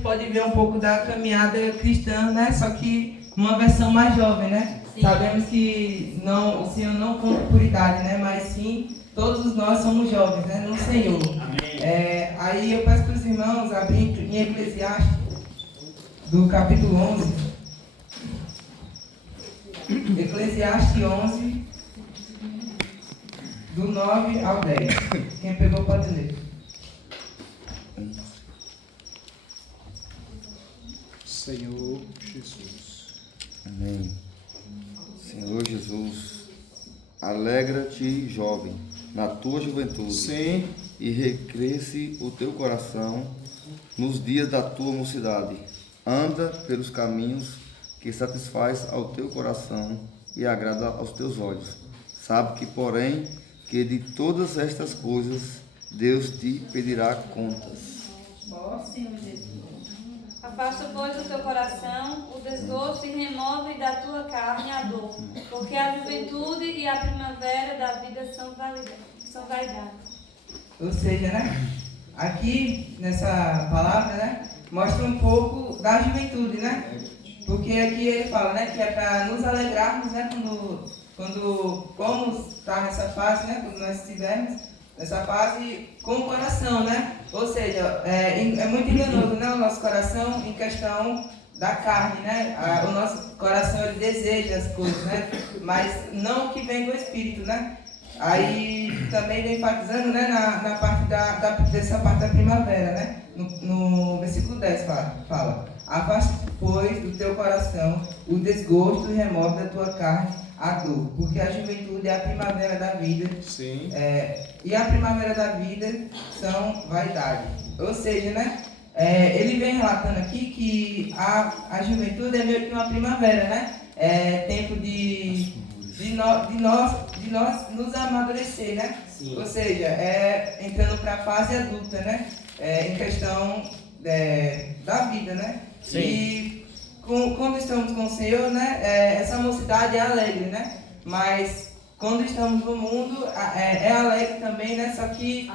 pode ver um pouco da caminhada cristã, né? Só que uma versão mais jovem, né? Sim. Sabemos que não, o Senhor não conta por idade, né? Mas sim, todos nós somos jovens, né? No Senhor. Aí eu peço para os irmãos abrirem em Eclesiastes, do capítulo 11. Eclesiastes 11, do 9 ao 10. Quem pegou pode ler. Senhor Jesus. Amém. Senhor Jesus, alegra-te, jovem, na tua juventude. Sim. E recresce o teu coração nos dias da tua mocidade. Anda pelos caminhos que satisfaz ao teu coração e agrada aos teus olhos. Sabe que, porém, que de todas estas coisas Deus te pedirá contas. Ó Senhor Jesus. Afasta, pois, do teu coração o desgosto e remove da tua carne a dor, porque a juventude e a primavera da vida são vaidade. Ou seja, né? Aqui, nessa palavra, né? Mostra um pouco da juventude, né? Porque aqui ele fala, né? Que é para nos alegrarmos, né? Quando vamos estar nessa fase, né? Quando nós estivermos nessa fase com o coração, né? Ou seja, é muito enganoso, né? O nosso coração em questão da carne, né? O nosso coração, ele deseja as coisas, né? Mas não o que vem do Espírito, né? Aí também vem enfatizando, né? Na parte dessa parte da primavera, né? No versículo 10 fala: afasta, pois, do teu coração o desgosto e remove da tua carne a dor, porque a juventude é a primavera da vida. Sim. E a primavera da vida são vaidade. Ou seja, né? Ele vem relatando aqui que a juventude é meio que uma primavera, né? É tempo de nós nos amadurecer, né? Sim. Ou seja, entrando para a fase adulta, né? Em questão da vida, né? Sim. E quando estamos com o Senhor, né? Essa mocidade é alegre, né? Mas quando estamos no mundo, é alegre também, né? Só que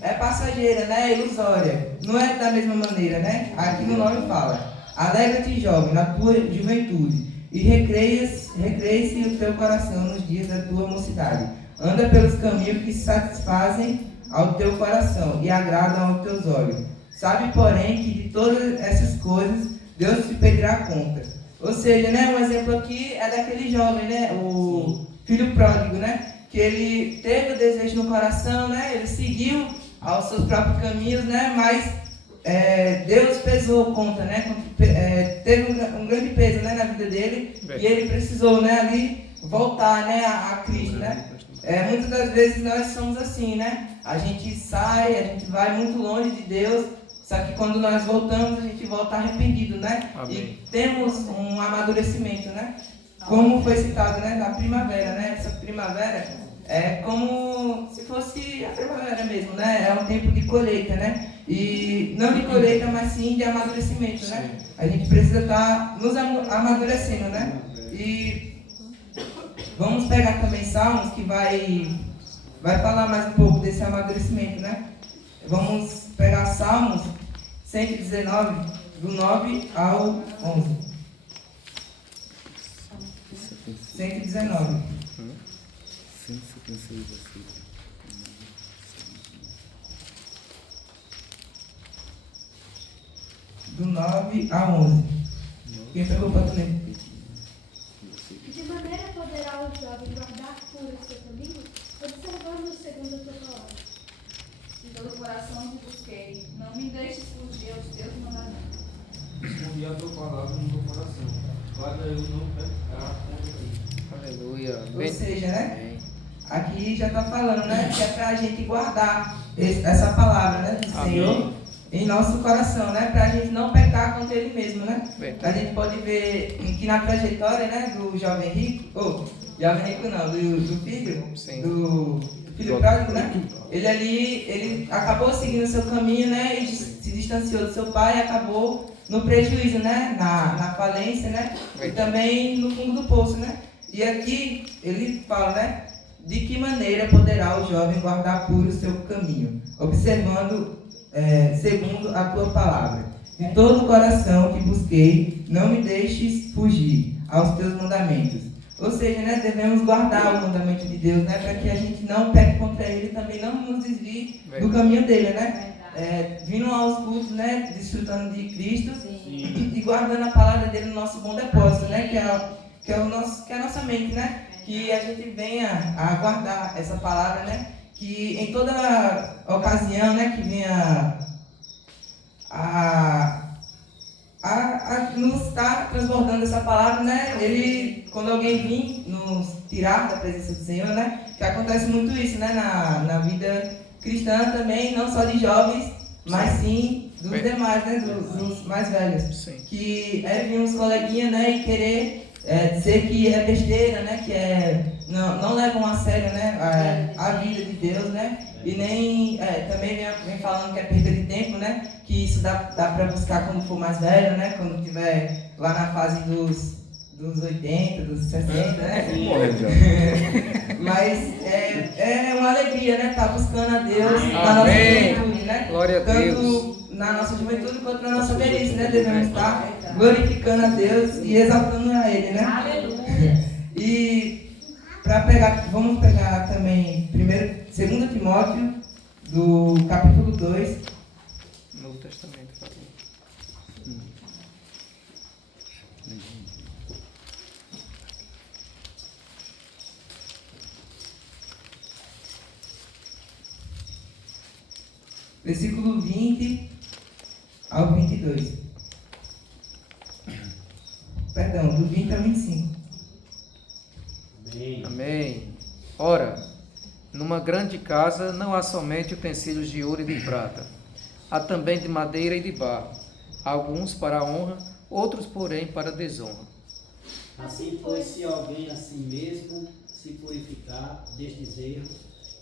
é passageira, né? É ilusória. Não é da mesma maneira, né? Aqui no nome fala: alegra-te, jovem, na tua juventude, e recreia-se o teu coração nos dias da tua mocidade. Anda pelos caminhos que satisfazem ao teu coração e agradam aos teus olhos. Sabe, porém, que de todas essas coisas Deus te pedirá conta. Ou seja, né, um exemplo aqui é daquele jovem, né, o filho pródigo, né, que ele teve o desejo no coração, né, ele seguiu aos seus próprios caminhos, né, mas Deus pesou conta, né, teve um grande peso, né, na vida dele, e ele precisou, né, ali voltar, né, a Cristo, né. Muitas das vezes nós somos assim, né, a gente sai, a gente vai muito longe de Deus. Só que quando nós voltamos, a gente volta arrependido, né? Amém. E temos um amadurecimento, né? Como foi citado, né? Na primavera, né? Essa primavera é como se fosse a primavera mesmo, né? É um tempo de colheita, né? E não de colheita, mas sim de amadurecimento, né? A gente precisa estar nos amadurecendo, né? E vamos pegar também Salmos, que vai falar mais um pouco desse amadurecimento, né? Vamos pegar Salmos 119, do 9 ao 11. 119. 156 versículos. Do 9 a 11. Quem pegou para ler? De maneira poderá o jovem guardar puro o seu caminho, observando segundo a tua palavra. De todo o coração te busquei, não me deixes fugir aos teus mandamentos. Escondi a tua palavra no teu coração, para eu não pecar contra ti. Aleluia. Ou seja, né? Aqui já está falando, né? Que é para a gente guardar essa palavra, né? Do Senhor em nosso coração, né? Para a gente não pecar contra Ele mesmo, né? A gente pode ver que na trajetória, né? Do jovem rico, jovem rico não, do filho, sim, do filho pródigo, né? Ele acabou seguindo o seu caminho, né? E se distanciou do seu pai e acabou no prejuízo, né? Na falência, né? E também no fundo do poço, né? E aqui ele fala, né? De que maneira poderá o jovem guardar puro o seu caminho, observando segundo a tua palavra. de todo o coração que busquei, não me deixes fugir aos teus mandamentos. Ou seja, né, devemos guardar o mandamento de Deus, né, para que a gente não peque contra ele e também não nos desvie do caminho dele, né? Vindo aos cultos, né, desfrutando de Cristo e guardando a palavra dele no nosso bom depósito, né, que é a nossa mente, né? Que a gente venha a guardar essa palavra, né? Que em toda ocasião, né, que venha a nos estar transbordando essa palavra, né? Ele, quando alguém vir nos tirar da presença do Senhor, né? Que acontece muito isso, né? Na vida cristã também, não só de jovens, mas sim dos demais, né? Dos mais velhos. Sim. Que vir uns coleguinhas, né? E querer dizer que é besteira, né? Que não levam a sério, né? A vida de Deus, né? E nem também vem falando que é perda de tempo, né? Que isso dá para buscar quando for mais velho, né? Quando estiver lá na fase dos 80, dos 60, né? Mas é uma alegria, né? Tá buscando a Deus na nossa juventude, né? Glória a Deus. Tanto na nossa juventude quanto na nossa velhice, né? Devemos estar glorificando a Deus e exaltando a Ele, né? Aleluia. E vamos pegar também 2 Timóteo, do capítulo 2. Novo Testamento, por favor. Versículo 20 ao 22. Perdão, do 20 ao 25. Amém. Ora, numa grande casa não há somente utensílios de ouro e de prata. Há também de madeira e de barro. Alguns para a honra, outros, porém, para a desonra. Assim, pois, se alguém a si mesmo se purificar destes erros,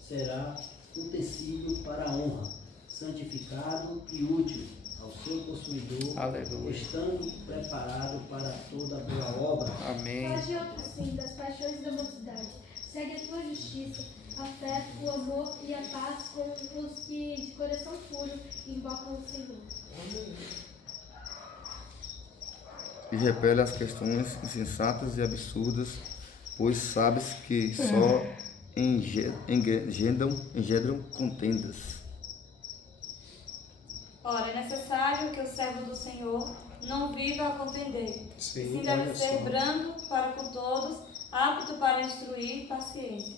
será utensílio para a honra, santificado e útil ao seu possuidor, Aleluia. estando preparado para toda boa obra. Amém. Faz de outro sim das paixões da mocidade. Segue a tua justiça, a fé, o amor e a paz com os que de coração puro invocam o Senhor. E repele as questões insensatas e absurdas, pois sabes que só engendram contendas. Ora, é necessário que o servo do Senhor não viva a contender. Sim, deve olha ser só. brando para com todos, apto para instruir, paciência.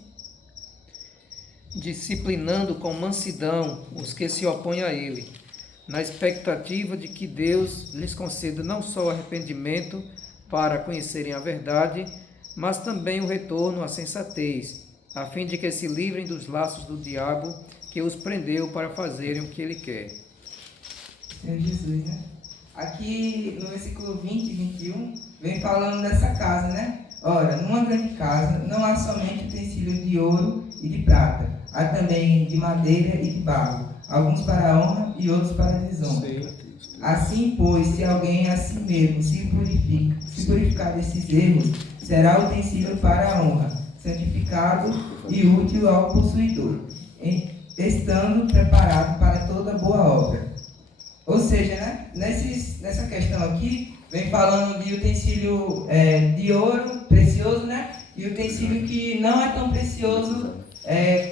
Disciplinando com mansidão os que se opõem a ele, na expectativa de que Deus lhes conceda não só o arrependimento para conhecerem a verdade, mas também o retorno à sensatez, a fim de que se livrem dos laços do diabo que os prendeu para fazerem o que ele quer. Senhor Jesus, né? Aqui no versículo 20 e 21, vem falando dessa casa, né? Ora, numa grande casa não há somente utensílios de ouro e de prata, há também de madeira e de barro, alguns para a honra e outros para a desonra. Assim, pois, se alguém a si mesmo se purificar desses erros, será utensílio para a honra, santificado e útil ao possuidor, estando preparado para toda boa obra. Ou seja, né, nessa questão aqui, vem falando de utensílio de ouro precioso, né, e utensílio que não é tão precioso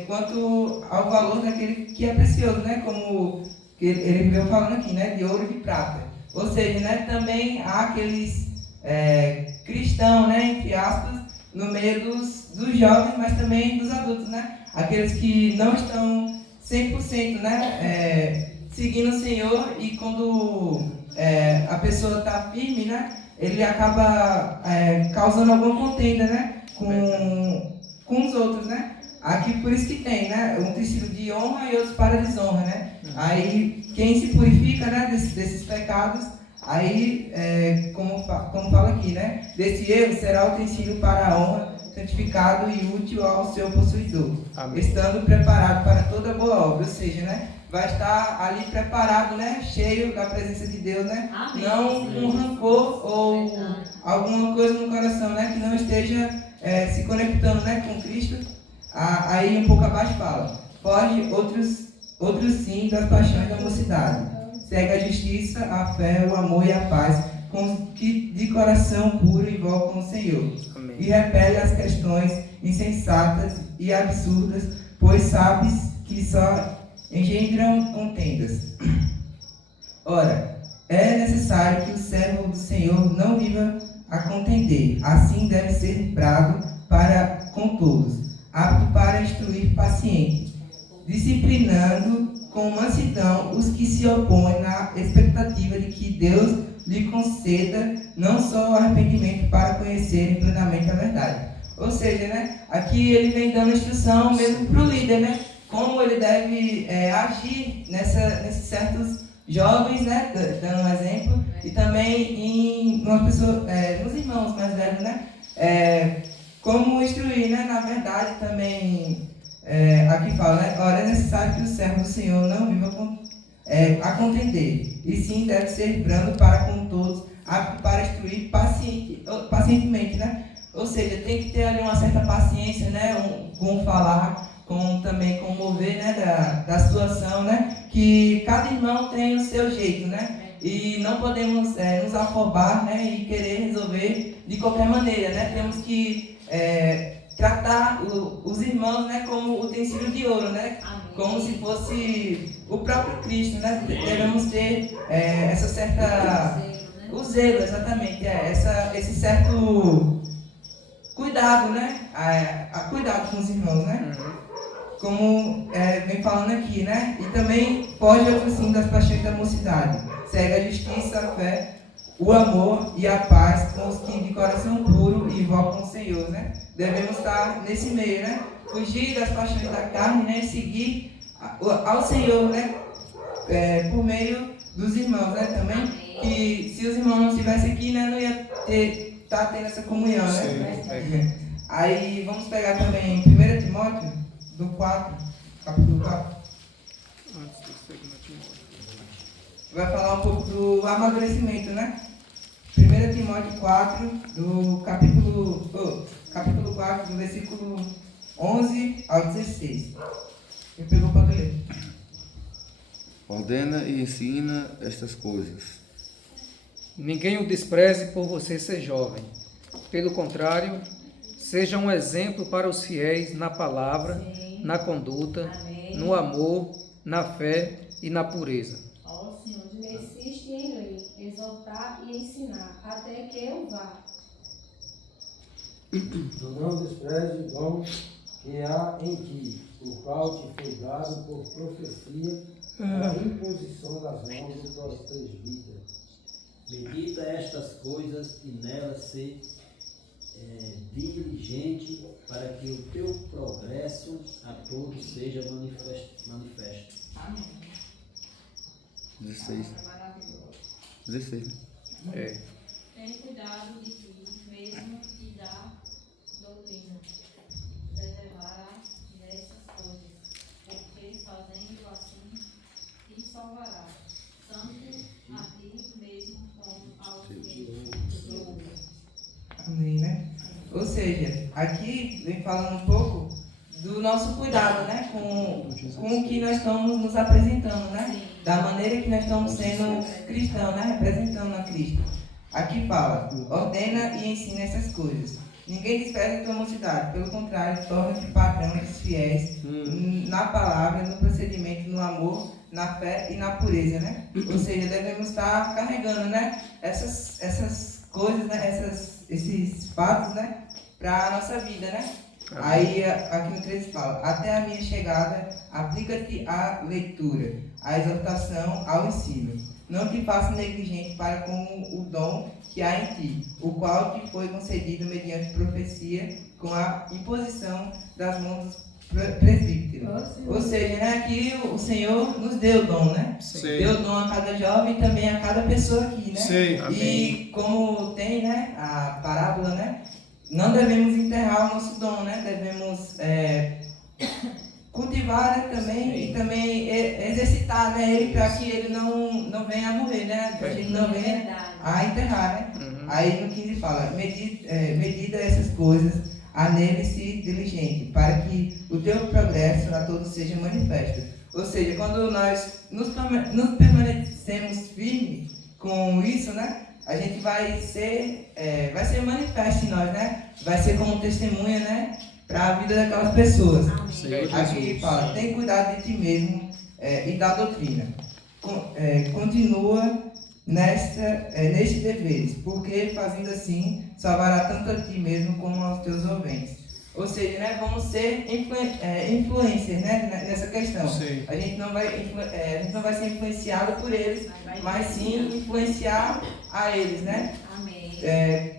quanto ao valor daquele que é precioso, né, como ele veio falando aqui, né, de ouro e de prata. Ou seja, né, também há aqueles cristãos, né, entre aspas, no meio dos jovens, mas também dos adultos, né, aqueles que não estão 100%, né, seguindo o Senhor, e quando a pessoa está firme, né, ele acaba causando alguma contenda, né, com os outros, né. Aqui por isso que tem, né, um utensílio de honra e outros para desonra, né. Aí quem se purifica, né, desses pecados, aí como fala aqui, né, desse erro será utensílio para a honra, santificado e útil ao seu possuidor, Amém. estando preparado para toda boa obra. Ou seja, né, vai estar ali preparado, né, cheio da presença de Deus, né, Amém. não com rancor ou alguma coisa no coração, né, que não esteja se conectando, né, com Cristo. Aí um pouco abaixo fala, foge outros sim das paixões da mocidade. segue a justiça, a fé, o amor e a paz, com os que de coração puro invocam o Senhor. Amém. E repele as questões insensatas e absurdas, pois sabes que só engendram contendas. Ora, é necessário que o servo do Senhor não viva a contender, assim deve ser brado para com todos, apto para instruir, paciente, disciplinando com mansidão os que se opõem na expectativa de que Deus lhe conceda não só o arrependimento para conhecerem plenamente a verdade. Ou seja, né, aqui ele vem dando instrução mesmo para o líder, né, como ele deve agir nesses certos jovens, né, dando um exemplo, e também em uma pessoa, nos irmãos mais velhos, né, como instruir, né, na verdade também, aqui fala, né, ora é necessário que o servo do Senhor não viva a contender, e sim deve ser brando para com todos, apto para instruir pacientemente, né, ou seja, tem que ter ali uma certa paciência, né, com falar, com também comover, né, da situação, né, que cada irmão tem o seu jeito, né, e não podemos nos afobar, né, e querer resolver de qualquer maneira, né, temos que tratar os irmãos, né, como utensílio de ouro, né, como se fosse o próprio Cristo, né, devemos ter essa certa, o zelo, exatamente, esse certo cuidado, né, cuidado com os irmãos, né, como vem falando aqui, né? E também foge ao focinho das paixões da mocidade. Segue a justiça, a fé, o amor e a paz com os que de coração puro invocam o Senhor, né? Devemos estar nesse meio, né? Fugir das paixões da carne, né? E seguir ao Senhor, né? Por meio dos irmãos, né? Também, que se os irmãos não estivessem aqui, né? Não ia estar tendo essa comunhão, né? Aí vamos pegar também 1 Timóteo, do 4, capítulo 4. Vai falar um pouco do amadurecimento, né? 1 Timóteo 4, do capítulo 4, do versículo 11 ao 16. Quem pegou para ler? Ordena e ensina estas coisas. Ninguém o despreze por você ser jovem. Pelo contrário, seja um exemplo para os fiéis na palavra, na conduta, no amor, na fé e na pureza. Ó Senhor, persiste em ler, exortar e ensinar, até que eu vá. Não despreze o dom que há em ti, o qual te foi dado por profecia, a imposição das mãos do presbítero. Medita estas coisas e nelas ser diligente, para que o teu progresso a todos seja manifesto. Amém. 16. Maravilhoso. 16. Tem cuidado de ti mesmo e da doutrina. Preservará dessas coisas, porque fazendo assim te salvará, tanto a ti mesmo como ao que te ouve. Amém, né? Ou seja, aqui vem falando um pouco do nosso cuidado, né? Com o que nós estamos nos apresentando, né? Da maneira que nós estamos sendo cristãos, né? Representando a Cristo. Aqui fala, ordena e ensina essas coisas. Ninguém despreza a tua mocidade, pelo contrário, torna-te padrão dos fiéis na palavra, no procedimento, no amor, na fé e na pureza, né? Ou seja, devemos estar carregando, né? Essas coisas, né? Esses fatos, né? Para a nossa vida, né? Aí aqui no 13 fala, até a minha chegada, aplica-te à leitura, à exortação, ao ensino. Não te faças negligente para com o dom que há em ti, o qual te foi concedido mediante profecia, com a imposição das mãos dos presbíteros. Ou seja, né, aqui o Senhor nos deu dom, né? Sim. Deu dom a cada jovem e também a cada pessoa aqui, né? Sim. E como tem, né, a parábola, né? Não devemos enterrar o nosso dom, né? Devemos cultivar, né, também. Sim. E também exercitar, né, ele para que ele não venha a morrer, né? Para que ele não venha a enterrar, né? Aí no 15 fala, medida essas coisas, a nele se diligente, para que o teu progresso a todos seja manifesto. Ou seja, quando nós nos permanecemos firmes com isso, né? A gente vai ser manifesto em nós, né? Vai ser como testemunha, né? Para a vida daquelas pessoas. Aqui fala, tem cuidado de ti mesmo e da doutrina. Continua nestes deveres, porque fazendo assim, salvará tanto a ti mesmo como aos teus ouvintes. Ou seja, né, vamos ser influencers, né, nessa questão. Sim. A gente não vai ser influenciado por eles, mas sim influenciar a eles, né? Amém.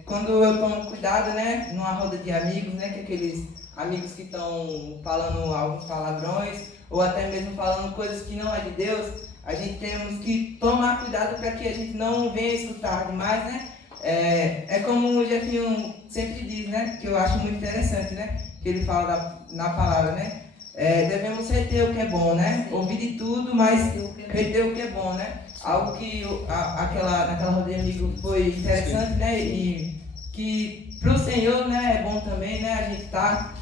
Quando eu tomo cuidado, né, numa roda de amigos, né, que aqueles amigos que estão falando alguns palavrões, ou até mesmo falando coisas que não é de Deus, a gente temos que tomar cuidado para que a gente não venha escutar demais, né? É como o Jefinho sempre diz, né? Que eu acho muito interessante, né? Que ele fala na palavra, né? Devemos reter o que é bom, né? Ouvir de tudo, mas reter o que é bom, né? Algo que naquela roda de amigo foi interessante, né? E que pro Senhor, né? É bom também, né? A gente tá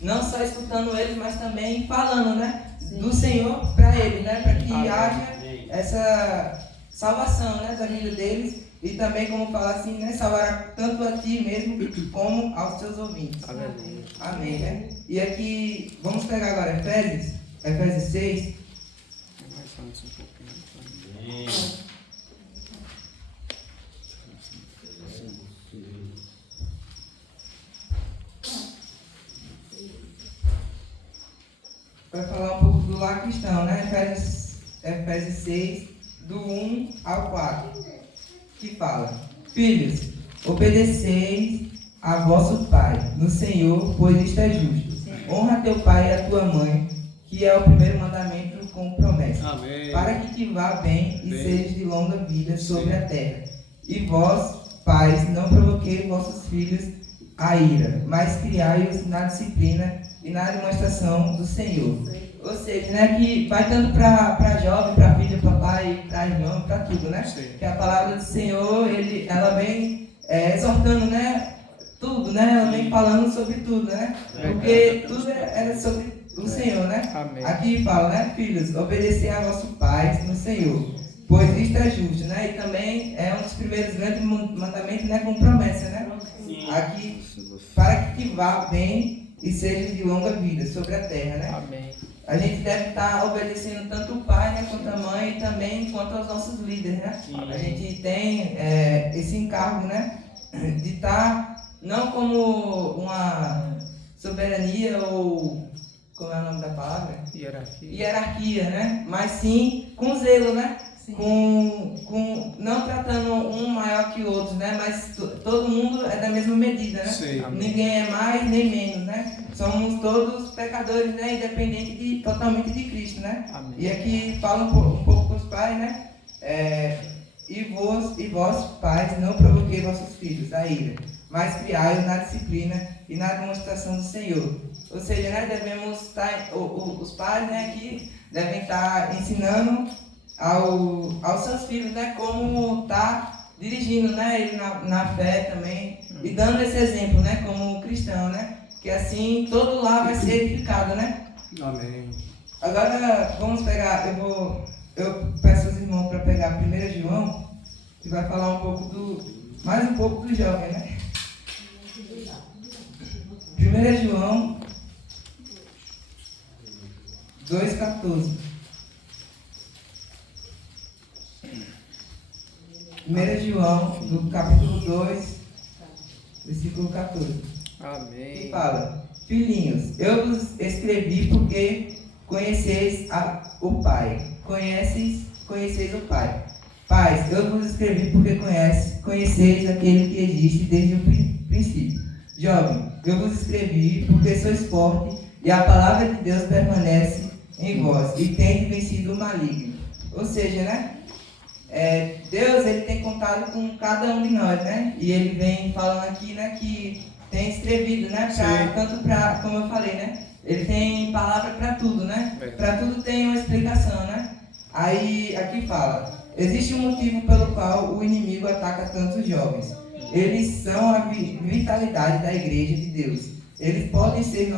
não só escutando eles, mas também falando, né? Do Senhor para eles, né? Para que haja essa salvação, né, da vida deles e também, como fala assim, né, salvará tanto a ti mesmo como aos teus ouvintes. Amém. Amém, né? E aqui, vamos pegar agora Efésios 6. Para falar um pouco do lar cristão, né? Efésios 6, do 1 ao 4, que fala: Filhos, obedeceis a vosso Pai no Senhor, pois isto é justo. Honra teu pai e a tua mãe, que é o primeiro mandamento com promessa. Amém. Para que te vá bem e sejas de longa vida sobre a terra. E vós, pais, não provoqueis vossos filhos a ira, mas criai-os na disciplina e na demonstração do Senhor. Ou seja, né, que vai tanto para jovem, para filho, para pai, para irmão, para tudo, né? Sim. Que a palavra do Senhor, ela vem exortando, né? Tudo, né? Ela vem falando sobre tudo, né? Porque tudo é sobre o Senhor, né? Amém. Aqui fala, né, filhos, obedecer a vossos pais no Senhor, pois isto é justo, né? E também é um dos primeiros grandes mandamentos, né? Com promessa, né? Sim. Aqui, para que te vá bem e seja de longa vida sobre a terra, né? Amém. A gente deve estar obedecendo tanto o pai, né, quanto a mãe e também quanto aos nossos líderes, né? Sim. A gente tem esse encargo, né, de estar não como uma soberania ou, como é o nome da palavra? Hierarquia, né? Mas sim com zelo, né? Não tratando um maior que o outro, né? Mas todo mundo é da mesma medida, né? Sim. Ninguém é mais nem menos, né? Somos todos pecadores, né? Independente totalmente de Cristo, né? Amém. E aqui fala um pouco para os pais, né? E vós, pais, não provoquei vossos filhos a ira, mas criai-os na disciplina e na demonstração do Senhor. Ou seja, né? Devemos estar, os pais, né? Aqui devem estar ensinando aos seus filhos, né, como tá dirigindo, né, ele na fé também, e dando esse exemplo, né, como cristão, né, que assim todo lar vai ser edificado, né. Amém. Agora vamos pegar, eu peço aos irmãos para pegar 1 João, que vai falar mais um pouco do jovem, né. 1 João 2,14. 1 João, do capítulo 2, versículo 14. Amém. Que fala: Filhinhos, eu vos escrevi porque conheceis o Pai. Conheceis o Pai. Pais, eu vos escrevi porque conheceis aquele que existe desde o princípio. Jovem, eu vos escrevi porque sois forte e a palavra de Deus permanece em vós e tendes vencido o maligno. Ou seja, né? Deus, ele tem contado com cada um de nós, né? E ele vem falando aqui, né, que tem escrevido, né, como eu falei, né? Ele tem palavra para tudo, né? Para tudo tem uma explicação, né? Aí, aqui fala: existe um motivo pelo qual o inimigo ataca tantos jovens. Eles são a vitalidade da igreja de Deus. Eles podem ser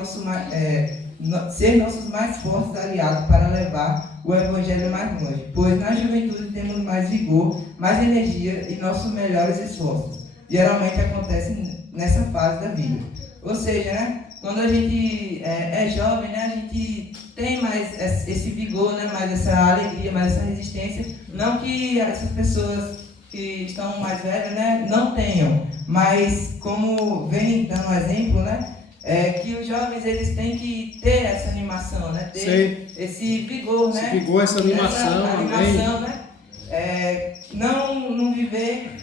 ser nossos mais fortes aliados para levar o Evangelho mais longe, pois na juventude temos mais vigor, mais energia e nossos melhores esforços. Geralmente acontece nessa fase da vida. Ou seja, né, quando a gente é jovem, né, a gente tem mais esse vigor, né, mais essa alegria, mais essa resistência. Não que essas pessoas que estão mais velhas, né, não tenham, mas como vem dando um exemplo, né, que os jovens eles têm que ter essa animação, né, ter esse vigor, né, esse vigor, essa animação, né, não viver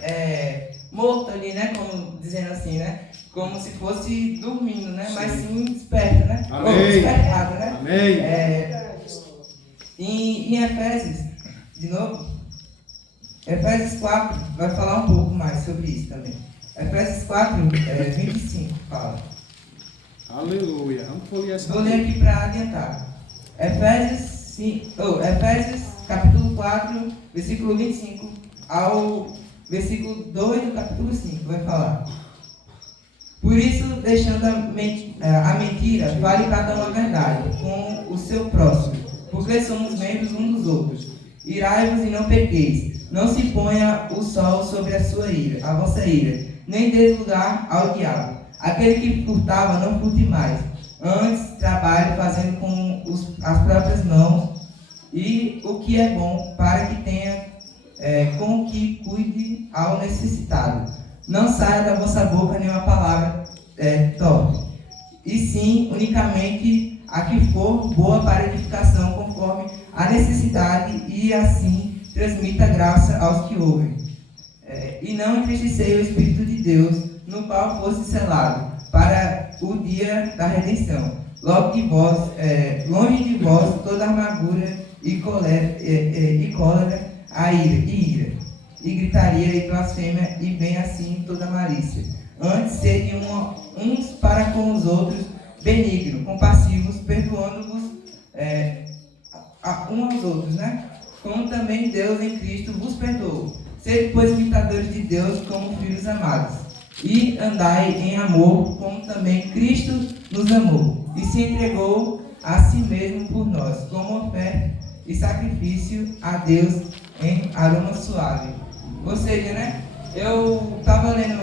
morto ali, né, como dizendo assim, né, como se fosse dormindo, né, mas sim desperto, né, amém, ou despertado, né, amém. Em Efésios, de novo, Efésios 4 vai falar um pouco mais sobre isso também. Efésios 4, 25 fala. Aleluia. Vamos folhear essa. Vou ler aqui para adiantar. Efésios capítulo 4, versículo 25 ao versículo 2 do capítulo 5, vai falar. Por isso, deixando a mentira, fale cada um a verdade, com o seu próximo, porque somos membros uns dos outros. Irai-vos e não pequeis. Não se ponha o sol sobre a sua ira, a vossa ira, nem dê lugar ao diabo. Aquele que furtava, não furte mais. Antes, trabalhe fazendo com as próprias mãos e o que é bom, para que tenha com que cuide ao necessitado. Não saia da vossa boca nenhuma palavra torpe, e sim unicamente a que for boa para edificação, conforme a necessidade, e assim transmita graça aos que ouvem. E não entristecei o Espírito de Deus, no qual fosse selado para o dia da redenção. Logo que vós, longe de vós, toda amargura e cólera, a ira, e gritaria e blasfêmia, e bem assim toda malícia. Antes sede uns para com os outros benignos, compassivos, perdoando-vos uns aos outros, né? Como também Deus em Cristo vos perdoou. Sede, pois, imitadores de Deus como filhos amados, e andai em amor, como também Cristo nos amou, e se entregou a si mesmo por nós, como oferta e sacrifício a Deus em aroma suave. Ou seja, né, eu estava lendo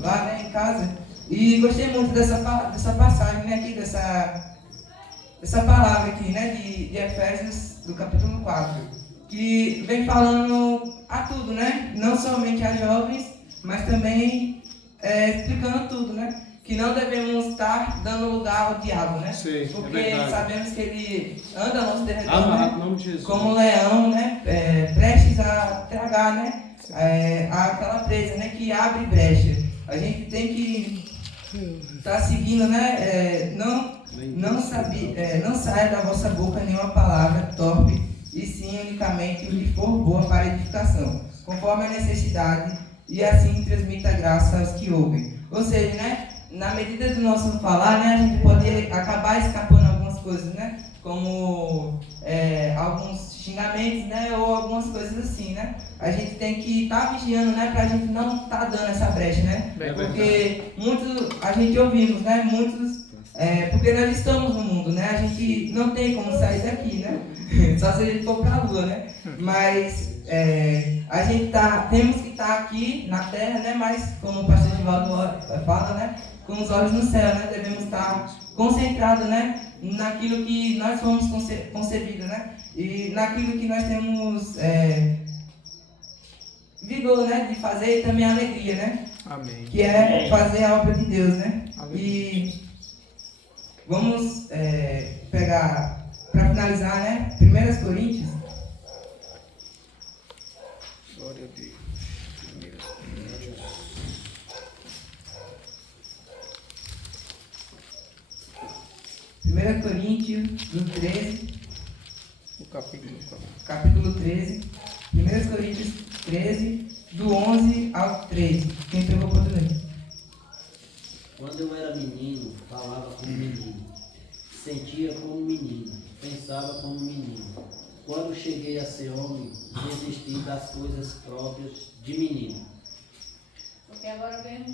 lá, né, em casa, e gostei muito dessa passagem, né, aqui, dessa palavra aqui, né, de Efésios, do capítulo 4. Que vem falando a tudo, né? Não somente a jovens, mas também explicando tudo, né? Que não devemos estar dando lugar ao diabo, né? Sim, porque sabemos que ele anda ao nosso derredor, né? Como um leão, né? Prestes a tragar, né? Aquela presa, né? Que abre brecha. A gente tem que estar seguindo, né? Não saia da vossa boca nenhuma palavra torpe, e sim unicamente o que for boa para edificação, conforme a necessidade, e assim transmita graça aos que ouvem. Ou seja, né, na medida do nosso falar, né, a gente pode acabar escapando algumas coisas, né, como alguns xingamentos, né, ou algumas coisas assim, né. A gente tem que estar vigiando, né, para a gente não estar dando essa brecha, né, porque a gente ouvimos, né, muitos. Porque nós estamos no mundo, né? A gente não tem como sair daqui, né? Só se a gente for para a lua, né? Mas a gente temos que estar aqui na terra, né? Mas como o pastor Givaldo fala, né? Com os olhos no céu, né? Devemos estar concentrados, né? Naquilo que nós fomos concebidos, né? E naquilo que nós temos vigor, né? De fazer, e também alegria, né? Amém. Que é fazer a obra de Deus, né? Amém. E vamos pegar, para finalizar, né? 1 Coríntios. Glória a Deus. 1 Coríntios, do 13. O Capítulo 13. 1 Coríntios 13, do 11 ao 13. Quem pegou pode ler. Quando eu era menino, falava como menino, sentia como menino, pensava como menino. Quando cheguei a ser homem, desisti das coisas próprias de menino. Porque agora vemos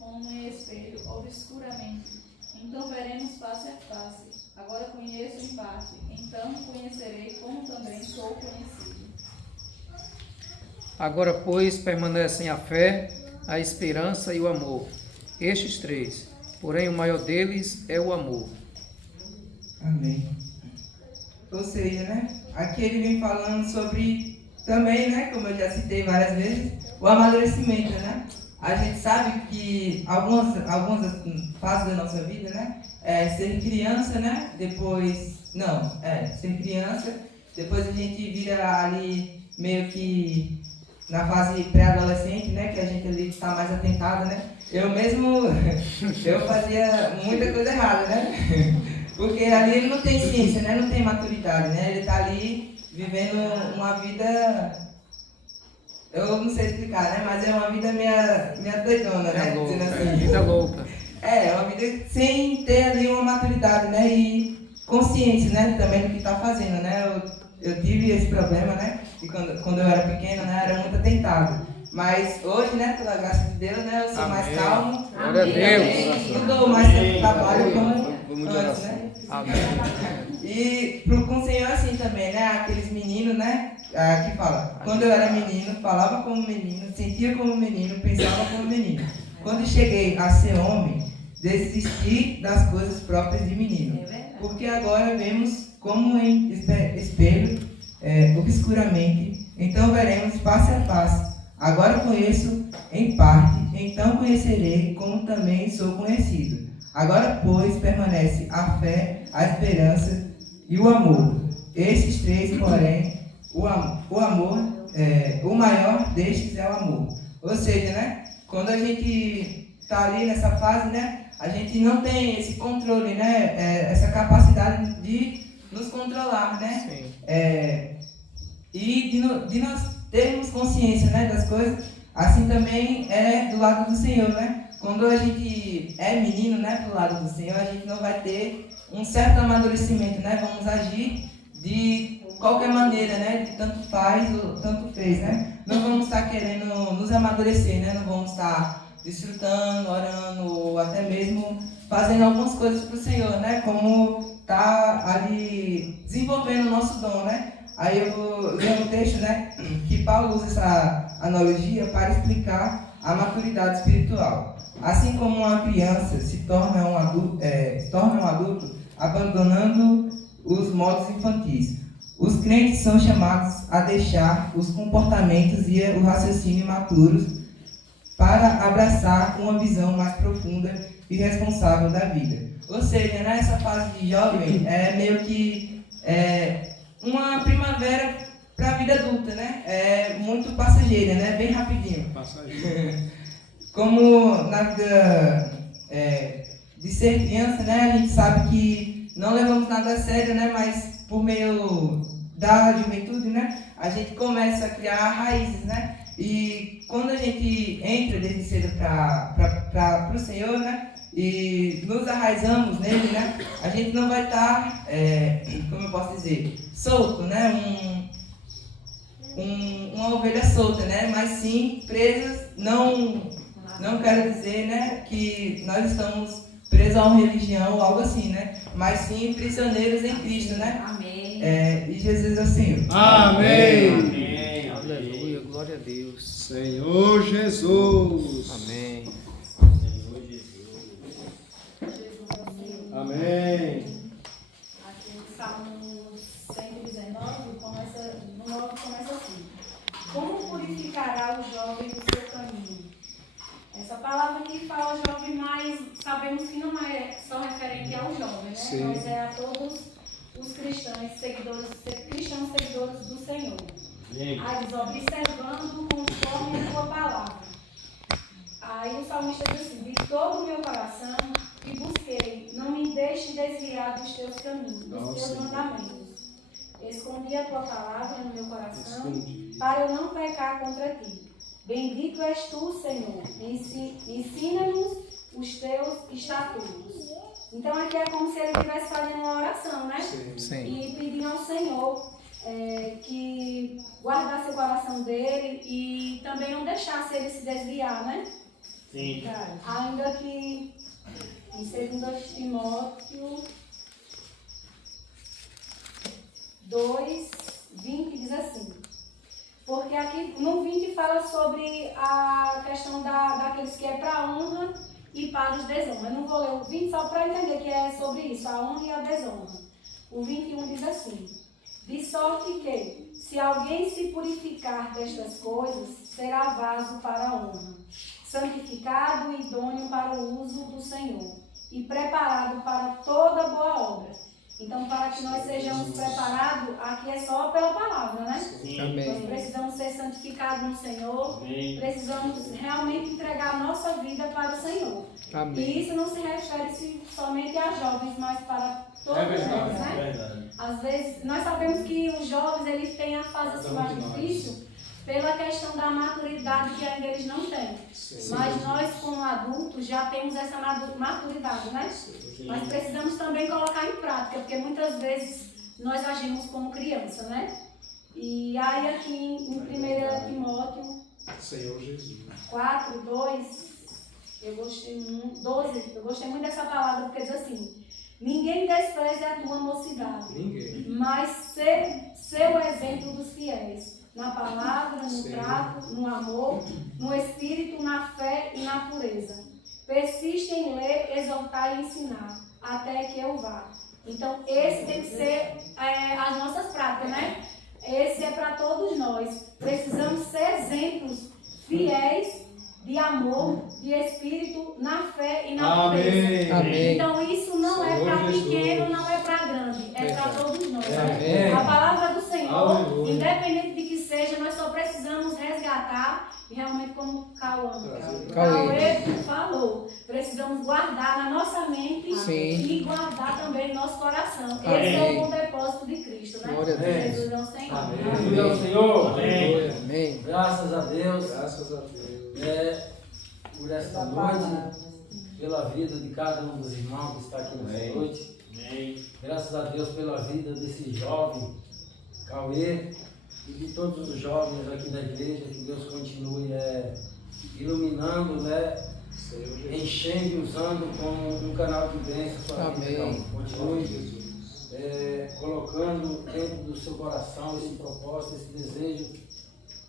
como em espelho, obscuramente. Então veremos face a face. Agora conheço em parte, então conhecerei como também sou conhecido. Agora, pois, permanecem a fé, a esperança e o amor. Estes três. Porém, o maior deles é o amor. Amém. Ou seja, né? Aqui ele vem falando sobre também, né? Como eu já citei várias vezes, o amadurecimento, né? A gente sabe que algumas fases da nossa vida, né? Ser criança, né? Ser criança, depois a gente vira ali meio que na fase pré-adolescente, né? Que a gente ali está mais atentado, né? Eu mesmo, eu fazia muita coisa errada, né? Porque ali ele não tem ciência, né? Não tem maturidade, né? Ele está ali vivendo uma vida, eu não sei explicar, né? Mas é uma vida minha doidona, né? Louca, dizendo assim. vida louca. É uma vida sem ter ali uma maturidade, né? E consciência, né? Também do que está fazendo, né? Eu tive esse problema, né? E quando eu era pequeno, né? Era muito atentado. Mas hoje, né? Pela graça de Deus, né? Eu sou Amém. mais calmo. Glória a Deus. Não dou mais tanto trabalho como antes, né? Amém. E com o Senhor assim também, né? Aqueles meninos, né? Que fala, quando eu era menino, falava como menino, sentia como menino, pensava como menino. Quando cheguei a ser homem, desisti das coisas próprias de menino. Porque agora vemos como em espelho, obscuramente, então veremos face a face. Agora conheço em parte, então conhecerei como também sou conhecido. Agora, pois, permanece a fé, a esperança e o amor. Esses três, porém, o amor, o maior destes é o amor. Ou seja, né, quando a gente está ali nessa fase, né, a gente não tem esse controle, né, essa capacidade de nos controlar, né? E de nós termos consciência, né, das coisas. Assim também é do lado do Senhor, né? Quando a gente é menino, né, pro lado do Senhor, a gente não vai ter um certo amadurecimento, né? Vamos agir de qualquer maneira, né? De tanto faz ou tanto fez, né? Não vamos estar querendo nos amadurecer, né? Não vamos estar desfrutando, orando, ou até mesmo fazendo algumas coisas pro Senhor, né? Como tá ali desenvolvendo o nosso dom, né? Aí eu vou ler um texto, né? Que Paulo usa essa analogia para explicar a maturidade espiritual. Assim como uma criança se torna um adulto, abandonando os modos infantis. Os crentes são chamados a deixar os comportamentos e o raciocínio maturos para abraçar uma visão mais profunda e responsável da vida. Ou seja, nessa fase de jovem é meio que uma primavera para a vida adulta, né? É muito passageira, né? Bem rapidinho. Como na vida de ser criança, né? A gente sabe que não levamos nada a sério, né? Mas por meio da juventude, né? A gente começa a criar raízes, né? E quando a gente entra desde cedo para o Senhor, né? E nos arraizamos nele, né? A gente não vai estar, como eu posso dizer, solto, né? Uma ovelha solta, né? Mas sim presas. Não quero dizer, né, que nós estamos presos a uma religião ou algo assim, né? Mas sim prisioneiros em Cristo, né? Amém. E Jesus é o Senhor. Amém. Amém. Aleluia, glória a Deus. Senhor Jesus. Amém. Amém. Aqui no Salmo 119, no 9 começa assim. Como purificará o jovem do seu caminho? Essa palavra aqui fala jovem, mas sabemos que não é só referente ao jovem, né? Sim. Mas é a todos os cristãos seguidores do Senhor. Aí diz, observando conforme a tua palavra. Aí o salmista diz assim, de todo o meu coração e busquei, não me deixe desviar dos teus caminhos, dos teus mandamentos. Escondi a tua palavra no meu coração, para eu não pecar contra ti. Bendito és tu, Senhor, ensina-nos os teus estatutos. Então aqui é como se ele estivesse fazendo uma oração, né? Sim. E pedindo ao Senhor que guardasse o coração dele e também não deixasse ele se desviar, né? Sim. Ainda que em 2 Timóteo para a honra e para os desonra. Eu não vou ler o 20 só para entender que é sobre isso, a honra e a desonra. O 21 diz assim: de sorte que, se alguém se purificar destas coisas, será vaso para a honra, santificado e idôneo para o uso do Senhor, e preparado para toda boa obra. Então, para que nós sejamos preparados, aqui é só pela palavra, né? Sim. Amém. Nós precisamos ser santificados no Senhor. Amém. Precisamos realmente entregar a nossa vida para o Senhor. Amém. E isso não se refere somente a jovens, mas para todos nós, né? É verdade. Às vezes, nós sabemos que os jovens, eles têm a fase assim, mais difícil pela questão da maturidade que ainda eles não têm. Sim. Mas nós, como adultos, já temos essa maturidade, né? Sim. Mas precisamos também colocar em prática, porque muitas vezes nós agimos como criança, né? E aí aqui em 1 Timóteo Senhor Jesus. 4, 2, eu gostei muito, 12, eu gostei muito dessa palavra, porque diz assim: ninguém despreze a tua mocidade, mas ser o exemplo dos fiéis, na palavra, no trato, no amor, no espírito, na fé e na pureza. Persiste em ler, exortar e ensinar, até que eu vá. Então, esse tem que ser as nossas práticas, né? Esse é para todos nós. Precisamos ser exemplos fiéis de amor, de espírito, na fé e na pureza. Amém. Então, isso não é para pequeno, não é para grande, é para todos nós. Né? A palavra do Senhor, independente de que seja, nós só precisamos resgatar, e realmente como Cauê falou, precisamos guardar na nossa mente. Sim. E guardar também no nosso coração. Esse é o bom depósito de Cristo, né? Jesus é o Senhor. Jesus é o Senhor. Amém. Amém. Graças a Deus. Graças a Deus. Por esta noite, pela vida de cada um dos irmãos que está aqui nessa noite. Amém. Graças a Deus pela vida desse jovem Cauê e de todos os jovens aqui da igreja. Que Deus continue iluminando, né? Enchendo e usando como um canal de bênção sua vida. Então, continue colocando dentro do seu coração esse propósito, esse desejo.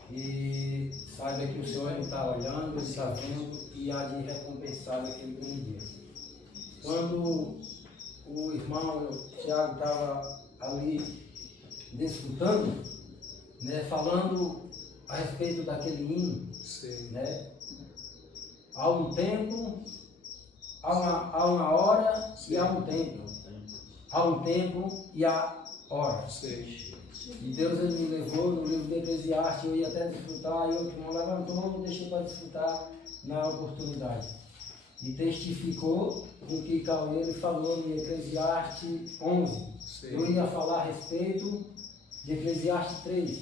E saiba que o Senhor está olhando, Ele está vendo e há de recompensar naquele grande dia. Quando o irmão Tiago estava ali desfrutando, né, falando a respeito daquele hino, né, há um tempo, há uma hora e há um tempo. Há um tempo e há hora. E Deus ele me levou no livro de Eclesiastes, eu ia até desfrutar, e o irmão levantou e deixei para desfrutar na oportunidade. E testificou o que Cauê ele falou em Eclesiastes 11. Eu ia falar a respeito de Eclesiastes 3.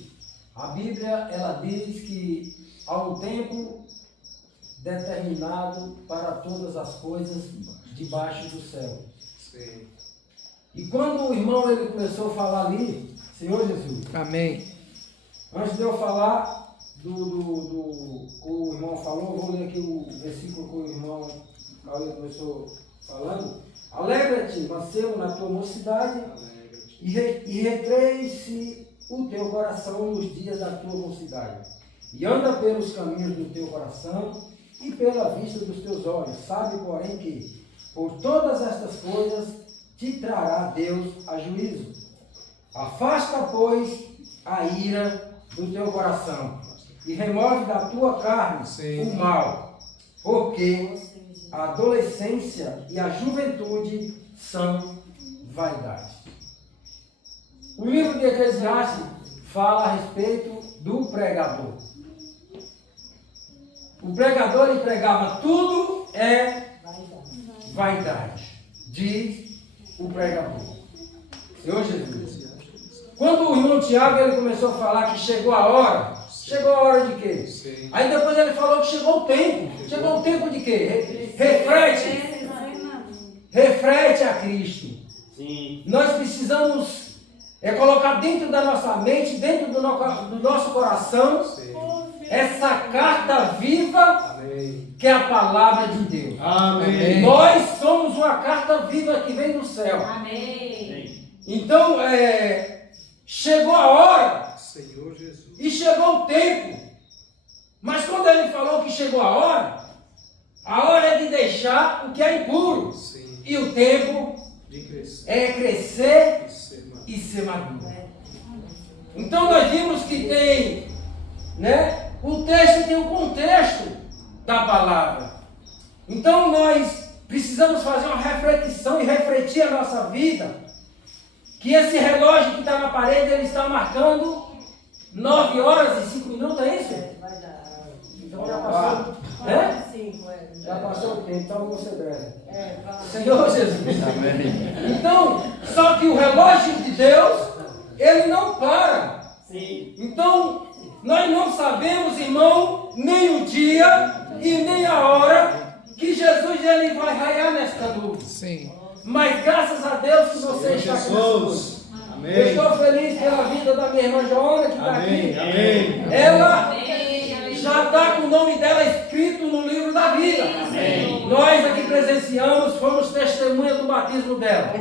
A Bíblia ela diz que há um tempo determinado para todas as coisas debaixo do céu. E quando o irmão ele começou a falar ali, Senhor Jesus. Amém. Antes de eu falar do que o irmão falou, eu vou ler aqui o versículo que o irmão Cauê começou falando. Alegra-te, mancebo, na tua mocidade, e recreie-se o teu coração nos dias da tua mocidade. E anda pelos caminhos do teu coração e pela vista dos teus olhos. Sabe, porém, que por todas estas coisas te trará Deus a juízo. Afasta, pois, a ira do teu coração e remove da tua carne o mal, porque a adolescência e a juventude são vaidade. O livro de Eclesiastes fala a respeito do pregador. O pregador ele pregava tudo é vaidade, diz o pregador. Senhor Jesus. Quando o irmão Tiago ele começou a falar que chegou a hora de quê? Sim. Aí depois ele falou que chegou o tempo. Chegou o tempo de quê? Reflete a Cristo. Sim. Nós precisamos colocar dentro da nossa mente, dentro do nosso coração, essa carta viva, que é a palavra de Deus. Amém. Nós somos uma carta viva que vem do céu. Amém. Então, chegou a hora, Senhor Jesus. E chegou o tempo. Mas quando ele falou que chegou a hora, A hora é de deixar o que é impuro. Sim. E o tempo De crescer. é crescer E ser maduro. e ser maduro. Então nós vimos que tem, né? O texto tem o contexto da palavra. Então nós precisamos fazer uma reflexão e refletir a nossa vida. Que esse relógio que está na parede, ele está marcando 9 horas e 5 minutos, é isso? Vai dar. Então já passou. É? 5, Já passou o tempo, então você deve. vai lá. Senhor Jesus. Amém. Então, só que o relógio de Deus, ele não para. Sim. Então, nós não sabemos, irmão, nem o dia e nem a hora que Jesus ele vai raiar nesta luz. Sim. Mas graças a Deus que você está aqui nessa luz. Amém. Eu estou feliz pela vida da minha irmã Joana que está aqui. Amém. Ela já está com o nome dela escrito no livro da vida. Amém. Nós aqui presenciamos, fomos testemunha do batismo dela.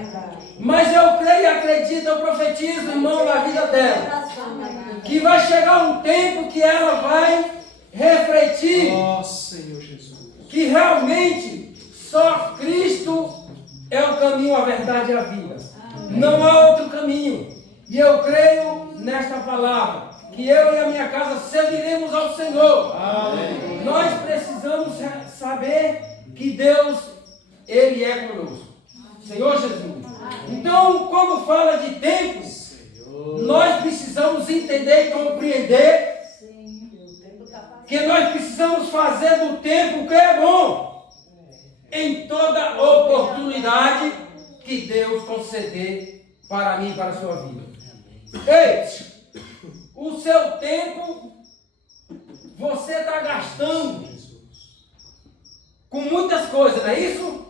Mas eu creio e acredito, eu profetizo, irmão, na vida dela, que vai chegar um tempo que ela vai refletir Ó Senhor Jesus. que realmente só Cristo é o caminho, a verdade e a vida. Não há outro caminho. E eu creio nesta palavra, que eu e a minha casa serviremos ao Senhor. Amém. Nós precisamos saber que Deus, Ele é conosco. Senhor Jesus. Então, quando fala de tempo, nós precisamos entender e compreender que nós precisamos fazer do tempo o que é bom. Em toda oportunidade que Deus conceder para mim e para a sua vida. Ei, o seu tempo você está gastando com muitas coisas, não é isso?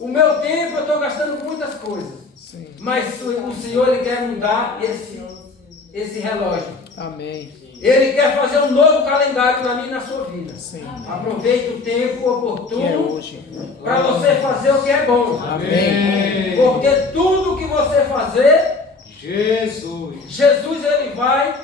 O meu tempo eu estou gastando com muitas coisas. Sim. Mas o Senhor ele quer mudar esse relógio. Amém. Ele quer fazer um novo calendário na minha e na sua vida. Sim. Aproveite o tempo Que é oportuno hoje. para você fazer o que é bom. Amém. Porque tudo que você fazer, Jesus ele vai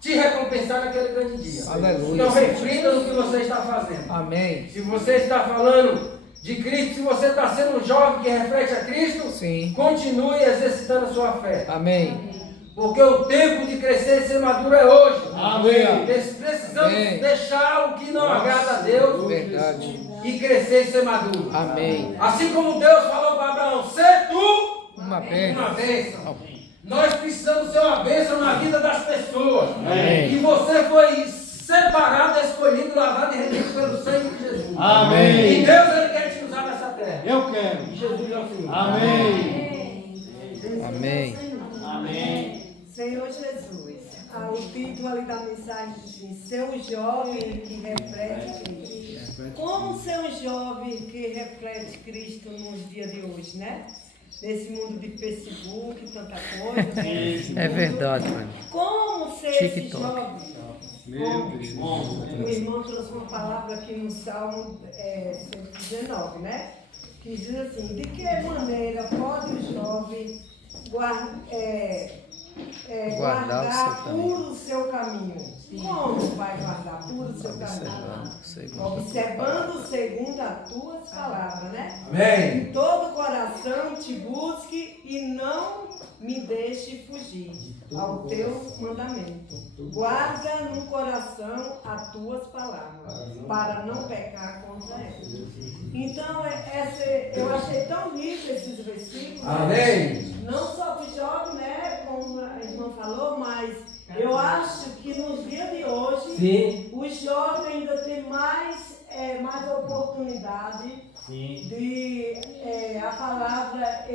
te recompensar naquele grande dia. Aleluia. Então reflita no que você está fazendo. Amém. Se você está falando de Cristo, se você está sendo um jovem que reflete a Cristo, Sim. continue exercitando a sua fé. Amém. Porque o tempo de crescer e ser maduro é hoje. Amém. Precisamos Amém. deixar o que não agrada a Deus Verdade. e crescer e ser maduro. Amém. Assim como Deus falou para Abraão, ser tu Uma bênção. uma bênção. Nós precisamos ser uma bênção na vida das pessoas. Amém. E você foi separado, escolhido, lavado e redimido pelo sangue de Jesus. Amém. E Deus ele quer te usar nessa terra. Eu quero. E Jesus é o Senhor. Amém. Amém. Amém. Senhor Jesus, o título ali da mensagem diz: ser um jovem que reflete Cristo. Como ser um jovem que reflete Cristo nos dias de hoje, né? Nesse mundo de Facebook, tanta coisa, né? É verdade, mano. Como ser esse TikTok. jovem? Meu Deus. O irmão trouxe uma palavra aqui no Salmo 119, né? Que diz assim: de que maneira pode o jovem Guardar o seu caminho. puro o seu caminho? Como vai guardar puro o seu caminho? Observando segundo as tuas palavras, né? Amém. De todo o coração te busque e não me deixe fugir ao teu mandamento. Guarda no coração as tuas palavras, para não pecar contra elas. Então, eu achei tão rico esses versículos. Amém. Não só para o jovem, né, como a irmã falou, mas eu acho que nos dias de hoje, Sim. o jovem ainda tem mais oportunidade de a palavra,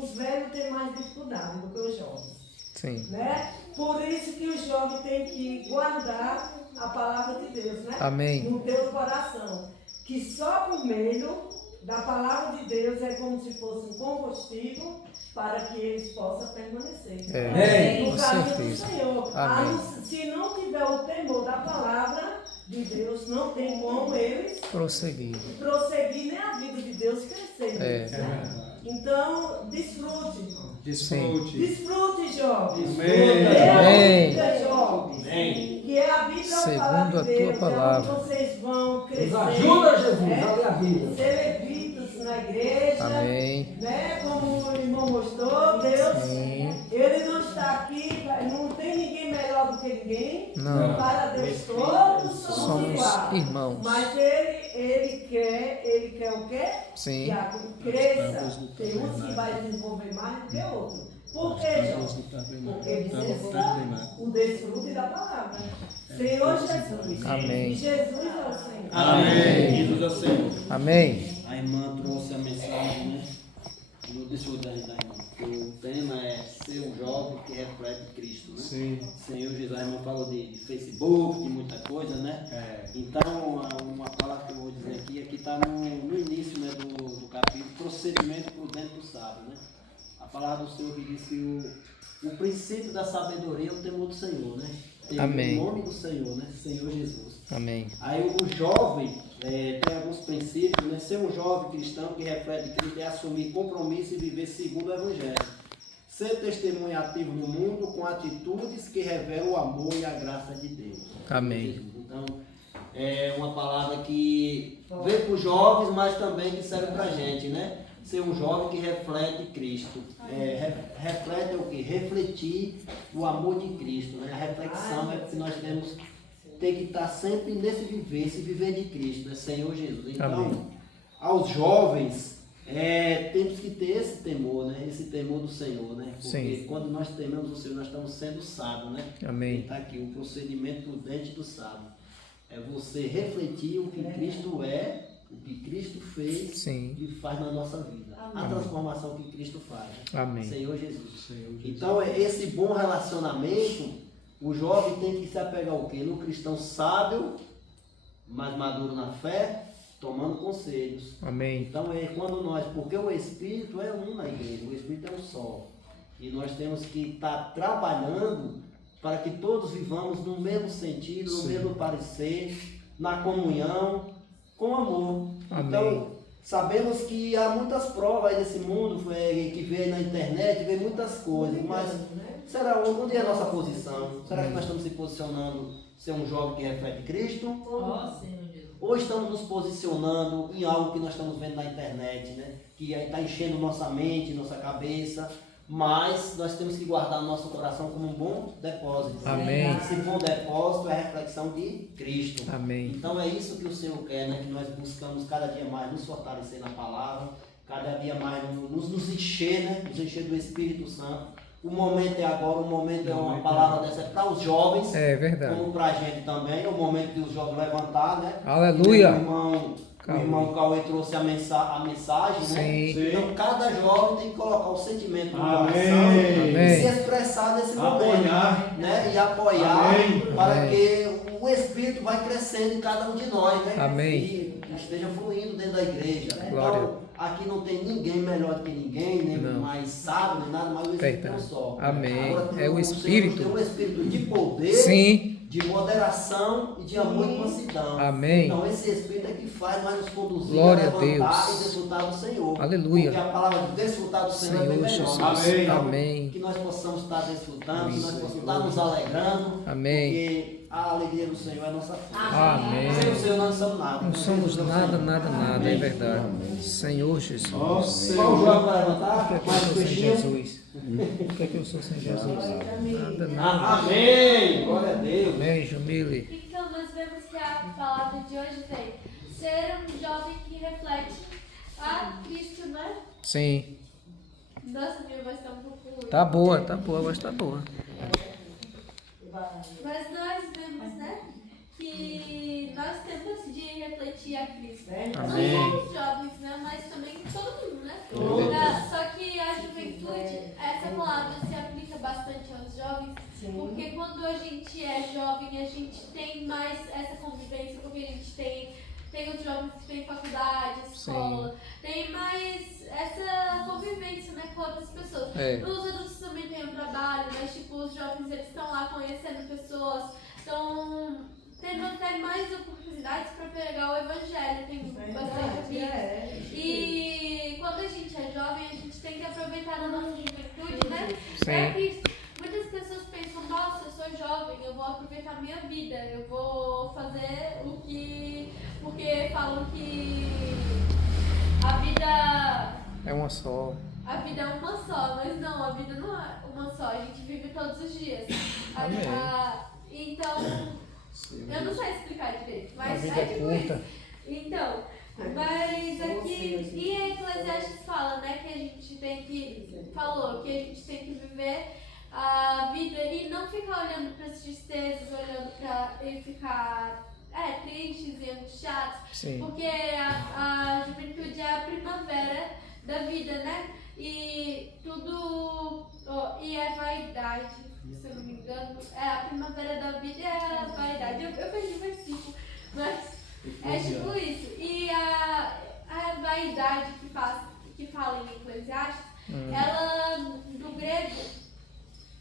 os velhos têm mais dificuldade do que os jovens. Sim. Né? Por isso que o jovem tem que guardar a palavra de Deus, né? Amém. No teu coração. Que só por meio da palavra de Deus é como se fosse um combustível para que eles possam permanecer. Amém. No caminho do certeza. Senhor. Amém. Se não tiver o temor da palavra de Deus, não tem como eles Prosseguir. nem a vida de Deus crescer. Né? Então, desfrute. Desfrute. Desfrute, jovens. Amém. Amém. Jovens. Amém. Que Porque a Bíblia segundo fala de a tua Deus, palavra. é onde vocês vão crescer. Nos ajuda, Jesus, a ler a Bíblia. Ser levitas na igreja. Amém. Né? Como o irmão mostrou, Deus, Sim. Ele não está aqui, não tem ninguém melhor do que ninguém. Não. Para Deus todos Somos iguais. irmãos. Mas ele quer o quê? Sim. Que a cresça. Tem uns que vai desenvolver mais do que outro. Por quê, João? Porque busca o desfrute da palavra. Senhor Jesus. Amém. Jesus é o Senhor. Amém. Jesus é o Senhor. Amém. A irmã trouxe a mensagem, né? No discurso da irmã. O tema é ser um jovem que reflete Cristo, né? Sim. Senhor Jesus, a irmã falou de Facebook, de muita coisa, né? Então, uma palavra que eu vou dizer aqui, está no início, né, do capítulo, procedimento prudente do sábio, né? A palavra do Senhor que diz que o princípio da sabedoria é o temor do Senhor, né? Amém. O nome do Senhor, né? Senhor Jesus. Amém. Aí o jovem tem alguns princípios, né? Ser um jovem cristão que reflete Cristo é assumir compromisso e viver segundo o Evangelho. Ser testemunha ativo no mundo com atitudes que revelam o amor e a graça de Deus. Amém. Então, é uma palavra que veio para os jovens, mas também que serve para a gente, né? Ser um jovem que reflete Cristo. Reflete o quê? Refletir o amor de Cristo, né? A reflexão é que nós temos que estar sempre nesse viver de Cristo, né? Senhor Jesus. Então, Amém. aos jovens, temos que ter esse temor, né? Esse temor do Senhor, né? Porque Sim. quando nós tememos o Senhor, nós estamos sendo sábios, né? Amém. Está aqui o procedimento prudente do sábio. É você refletir o que Cristo é, o que Cristo fez. Sim. E faz na nossa vida. A Amém. transformação que Cristo faz. Né? Amém. Senhor Jesus. Então, esse bom relacionamento, o jovem tem que se apegar o quê? No cristão sábio, mais maduro na fé, tomando conselhos. Amém. Então, porque o Espírito é um na igreja, o Espírito é um só. E nós temos que estar trabalhando para que todos vivamos no mesmo sentido, no mesmo parecer, na comunhão, com amor. Amém. Então, sabemos que há muitas provas aí desse mundo, que vê na internet, vê muitas coisas, mas será onde é a nossa posição? Será que nós estamos se posicionando ser um jovem que reflete Cristo? Ou estamos nos posicionando em algo que nós estamos vendo na internet, né? Que está enchendo nossa mente, nossa cabeça, mas nós temos que guardar nosso coração como um bom depósito. Amém. Esse bom depósito é a reflexão de Cristo. Amém. Então é isso que o Senhor quer, né? Que nós buscamos cada dia mais nos fortalecer na palavra, cada dia mais nos encher, né? Nos encher do Espírito Santo. O momento é agora, o momento é uma palavra dessa para os jovens, É verdade. como para a gente também. É o momento de os jovens levantar, né? Aleluia. O irmão Cauê trouxe a mensagem, né? Sim. Então cada jovem tem que colocar o sentimento no Amém. coração Amém. e se expressar nesse momento, Apoiar. né? E apoiar Amém. para Amém. que o Espírito vai crescendo em cada um de nós, né? Amém. E esteja fluindo dentro da igreja. Glória. Então, aqui não tem ninguém melhor do que ninguém, nem Não. mais sábio, nem nada, mas o Espírito é um Verdade. só. Amém. Agora, É o Senhor Espírito. tem um Espírito de poder, Sim. de moderação e de amor e mansidão. Amém. Então esse Espírito é que faz nós nos conduzir Glória a a levantar Deus. e desfrutar do Senhor. Aleluia. Porque a palavra de desfrutar do Senhor, é bem Senhor melhor. Jesus. Amém. Então, Amém. que nós possamos estar desfrutando, que nós possamos estar nos alegrando. Amém. Porque a alegria do Senhor é a nossa força. Amém. Sem o Senhor nós não somos nada. Não somos nada, nada, nada, é verdade. Senhor Jesus. Qual o jogo para levantar? Por que Mais eu sou sem peixinho? Jesus? Por que eu sou sem Jesus? Nada, nada. Amém. Glória a Deus. Amém, Jumile. Então, nós vemos que a palavra de hoje vem ser um jovem que reflete a Cristo, né? Sim. Nossa, minha voz está um pouco ruim. Tá boa, a voz tá boa. Mas nós vemos, né, que nós temos de refletir a Cristo. Amém. Nós somos jovens, né, mas também todo mundo, né? Só que a juventude, essa palavra se aplica bastante aos jovens, porque quando a gente é jovem, a gente tem mais essa convivência, porque a gente tem os jovens que têm faculdade, escola, tem mais essa convivência, né, com outras pessoas. É. Os adultos também têm um trabalho, mas tipo, os jovens eles estão lá conhecendo pessoas, estão tendo até mais oportunidades para pregar o evangelho, tem bastante amigos. E quando a gente é jovem, a gente tem que aproveitar a nossa juventude, né? Sim. É que muitas pessoas pensam, nossa, eu sou jovem, eu vou aproveitar a minha vida. Eu vou fazer o que... Porque falam que a vida... É uma só. A vida é uma só, mas não, a vida não é uma só. A gente vive todos os dias. Amém. Então, eu não sei explicar direito, mas A vida é tipo curta. isso. Então, mas aqui em Eclesiastes fala, né, que a gente tem que... Falou que a gente tem que viver a vida e não ficar olhando para as tristezas, olhando para e ficar tristes e angustiados. Sim. Porque a juventude é a primavera da vida, né? E tudo. E é vaidade, se eu não me engano. É a primavera da vida é a vaidade. Eu perdi o versículo, mas é tipo isso. E a vaidade que fala em Eclesiastes, ela, no grego,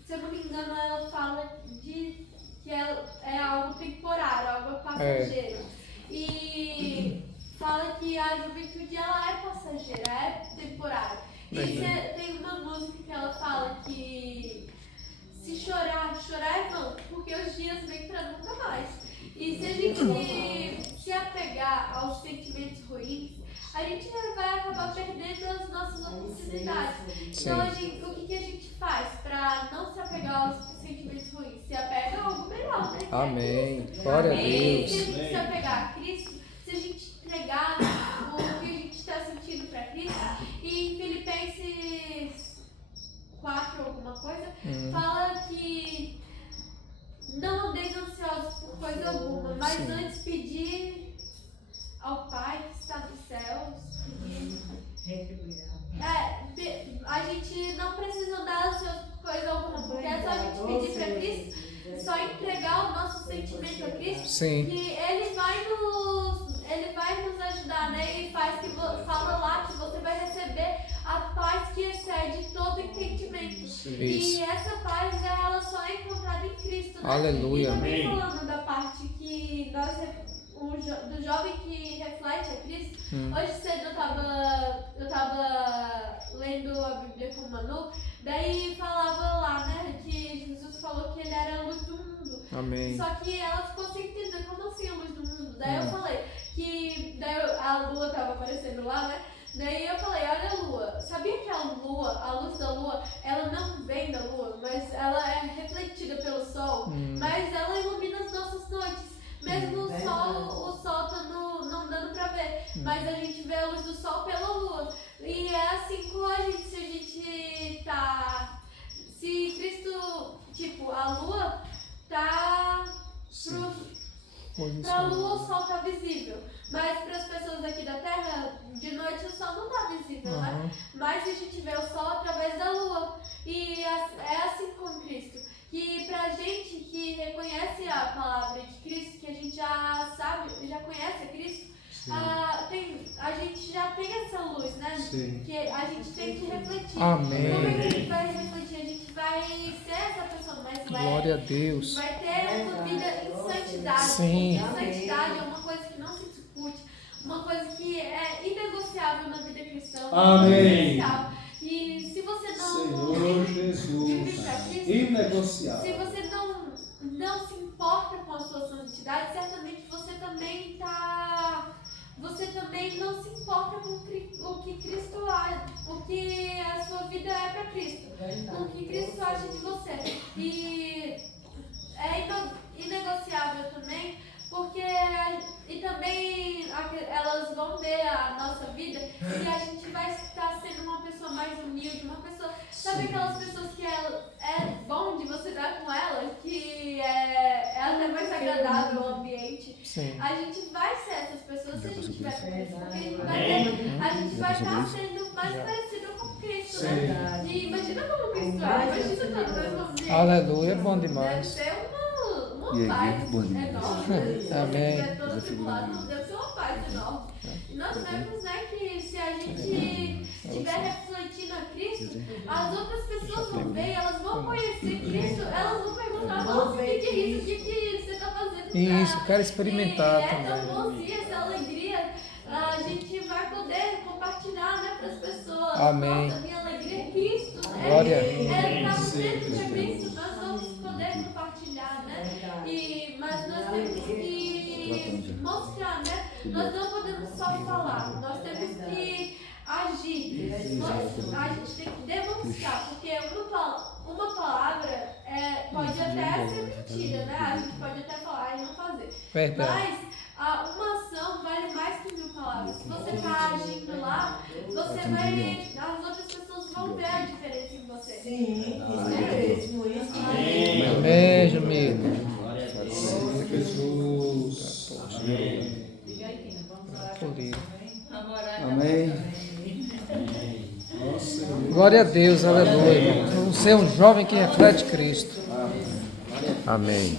se eu não me engano, ela fala de que é algo temporário, algo passageiro. E fala que a juventude ela é passageira, é temporária. E tem uma música que ela fala que se chorar é vão, porque os dias vêm para nunca mais. E se a gente se apegar aos sentimentos ruins, a gente vai acabar perdendo as nossas oportunidades. Então, o que a gente faz para não se apegar aos sentimentos ruins? Se apega a algo melhor, né? Amém. Glória a Deus. E se a gente se apegar a Cristo, se a gente entregar o que a gente está sentindo para Cristo, e em Filipenses 4, alguma coisa, fala que não andeis ansiosos por coisa alguma, mas antes pedir ao Pai que está nos céus. A gente não precisa andar ansioso por coisa alguma, porque é só a gente pedir para Cristo, só entregar o nosso sentimento a Cristo, Sim. que Ele vai nos ajudar, né? E fala lá que você vai receber a paz que excede todo entendimento. Isso. E essa paz, ela só é encontrada em Cristo, né? Aleluia. E também falando da parte que do jovem que reflete a Cristo. Hoje cedo eu tava lendo a Bíblia com o Manu, daí falava lá, né, que Jesus falou que ele era a luz do mundo. Amém. Só que ela ficou sem entender como assim a luz do mundo. Daí eu falei que a lua tava aparecendo lá, né? Daí eu falei, olha a lua, sabia que a luz da lua, ela não vem da lua, mas ela é refletida pelo sol, mas ela ilumina as nossas noites. Mesmo o sol tá não dando pra ver, mas a gente vê a luz do sol pela lua. E é assim com a gente, se Cristo, tipo, a lua tá pra lua o sol tá visível, mas para as pessoas aqui da Terra, de noite o sol não tá visível, né? Mas a gente vê o sol através da lua. E é assim com Cristo. Que pra gente que reconhece a palavra de Cristo, que a gente já sabe, já conhece a Cristo, a gente já tem essa luz, né? Sim. Que a gente tem que refletir. Amém. Como é que a gente vai refletir? A gente vai ser essa pessoa mais leve. Glória a Deus. Vai ter uma vida em santidade. Sim. Porque a santidade é uma coisa que não se discute, uma coisa que é inegociável na vida cristã. Amém. E se você não Senhor Jesus, vive pra Cristo, inegociável. se você não se importa com a sua santidade, certamente você também não se importa com o que Cristo acha, o que a sua vida é para Cristo, com o que Cristo acha de você. E é inegociável também, porque e também elas vão ver a nossa vida e a gente vai estar sendo uma pessoa mais humilde, uma pessoa, sabe aquelas pessoas que é bom de você estar com ela, que é até mais agradável o ambiente. Sim. A gente vai ser essas pessoas se a gente estiver com Cristo, porque a gente vai estar sendo mais parecido com Cristo, né? E imagina como Cristo é, imagina estar no mesmo ambiente. Aleluia, é bom demais. Deve ser uma E a paz igreja é bom demais. enorme. Amém. Se todo tripulado, deve ser uma paz enorme. E nós vemos, né, que se a gente estiver refletindo a Cristo, as outras pessoas vão ver, elas vão conhecer Cristo, elas vão perguntar, nossa, o que é isso? O que você está fazendo? Isso, quero experimentar e também. É tão bom sim, essa alegria, a gente vai poder compartilhar, né, para as pessoas. Amém. Nossa, minha alegria é Cristo, né? Glória. Está sendo para Cristo, nós vamos poder compartilhar, né? E demonstrar, né? Nós não podemos só falar, nós temos que agir. A gente tem que demonstrar, porque uma palavra pode até ser mentira, né? A gente pode até falar e não fazer. Verdade. Mas uma ação vale mais que 1000 palavras. Se você está agindo lá, você vai. As outras pessoas vão ver a diferença em você. Sim, isso mesmo. Isso Amém. Amém, Jamil. Jesus. Amém. Glória a Deus, aleluia. Você é um jovem que reflete Cristo. Amém.